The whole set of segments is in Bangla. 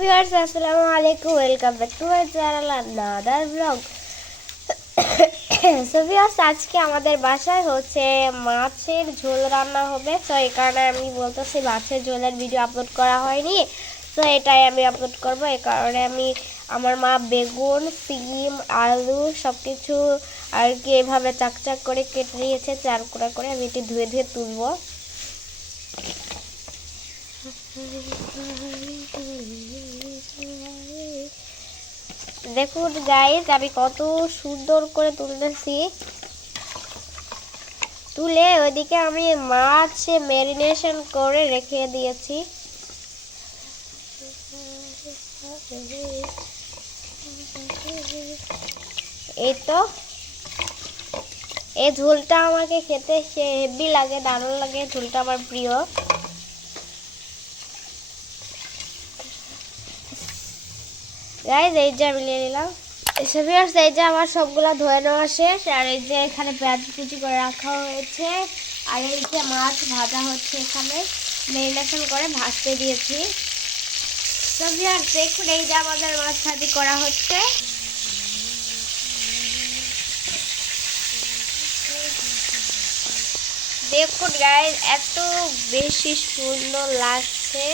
viewers, assalamu alaikum. Welcome back to my channel another vlog. So viewers, আজকে আমাদের বাসায় হচ্ছে মাছের ঝোল রান্না হবে। সো এই কারণে আমি বলতেছি মাছের ঝোলের ভিডিও আপলোড করা হয়নি। সো এটাই আমি আপলোড করব। এই কারণে আমি আমার মা বেগুন, সিম, আলু সবকিছু আর কি এভাবে চাকচাক করে কেটে নিয়েছে, চারকোনা করে। আমি এটি ধুয়ে ধুয়ে তুলবো। দেখুন গাইস, আমি কত সুন্দর করে তুলতেছি। তুলে ওইদিকে আমি মাছ ম্যারিনেশন করে রেখে দিয়েছি। এই তো এই ঝোলটা আমাকে খেতে হেভি লাগে, দারুণ লাগে। ঝোলটা আমার প্রিয়। গাইস, এই যে আমি নিয়ে নিলাম। ভিউয়ার্স, এই যে আমার সবগুলা ধুয়ে নেওয়া শেষ। আর এই যে এখানে পেঁয়াজ কুচি করে রাখা হয়েছে। আর এই যে মাছ ভাজা হচ্ছে, এখানে ম্যারিনেশন করে ভাজতে দিয়েছি। তো ভিউয়ার্স দেখুন, এই যে আমাদের মাছ ভাজি করা হচ্ছে। দেখুন গাইস, এত বেশি সুন্দর লাগছে।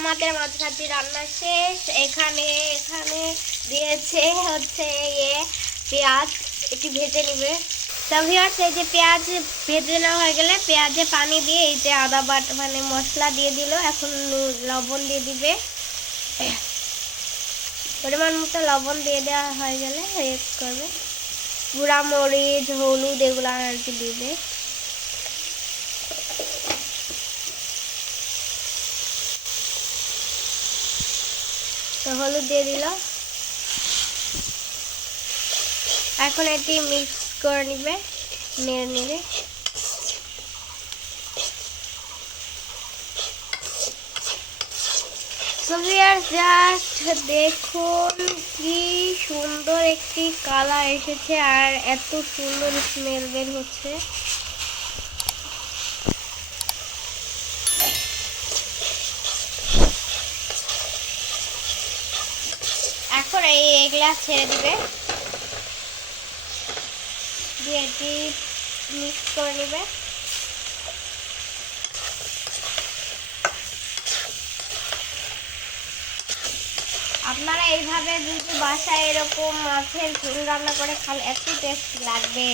আমাদের মাছ ভাজি রান্না শেষ। এখানে দিয়েছে হচ্ছে পেঁয়াজ, এটি ভেজে নিবে। তো ভিউয়ার্স, এই যে পেঁয়াজ ভেজে নেওয়া হয়ে গেলে পেঁয়াজে পানি দিয়ে এই যে আদা বাটা মানে মশলা দিয়ে দিল। এখন লবণ দিয়ে দিবে, পরিমাণ মতো লবণ দিয়ে দেওয়া হয়ে গেলে করবে। গুঁড়া মরিচ, হলুদ এগুলো আর কি দিবে। তো হলুদ দিয়ে দিল। এখন এটি মিক্স করে নিবে, নেড়ে নেড়ে। জাস্ট দেখুন কি সুন্দর একটি কালার এসেছে আর এত সুন্দর স্মেল বের হচ্ছে। এখন এগুলা ছেড়ে দিবে, দিয়ে এটি মিক্স করে নেবে। আপনারা এইভাবে যদি বাসায় এরকম মাছের ঝোল রান্না করে খান, এত টেস্ট লাগবে।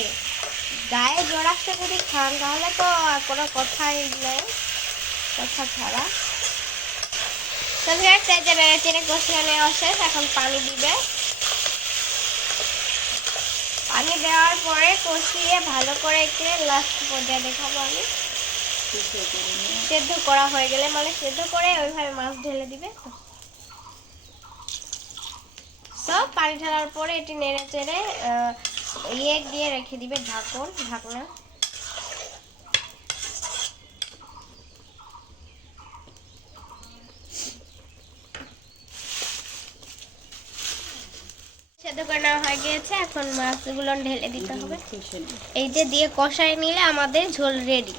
গায়ে জোর আসতে যদি খান তাহলে তো কোনো কথাই নেই, কথা ছাড়া। তো ভিউয়ার্স, এই যে নেড়ে কষিয়ে নেওয়া শেষ। এখন পানি দিবে। পানি দেওয়ার পরে কষিয়ে ভালো করে একটু লাস্ট পর্যায়ে দেখাবো আমি। সেদ্ধ করা হয়ে গেলে মানে সেদ্ধ করে ওইভাবে মাছ ঢেলে দিবে। সব পানি ঢালার পরে এটি নেড়ে চেড়ে দিয়ে রেখে দিবে ঢাকনা। সেদ্ধ করে নেওয়া হয়ে গিয়েছে। এখন মাছগুলো ঢেলে দিতে হবে। এই যে দিয়ে কষায় নিলে আমাদের ঝোল রেডি।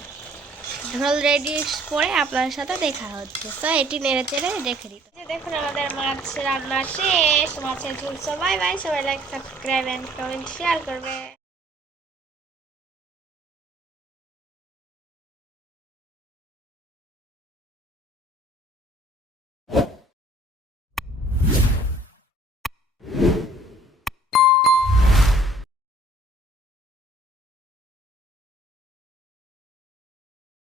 ঝোল রেডি করে আপনার সাথে দেখা হচ্ছে। তো এটি নেড়ে চেড়ে রেখে দিতে। দেখুন আমাদের মাছ রান্না শেষ। মাছের ঝোল। সবাই বাই, সবাই like, subscribe and comment share করবে।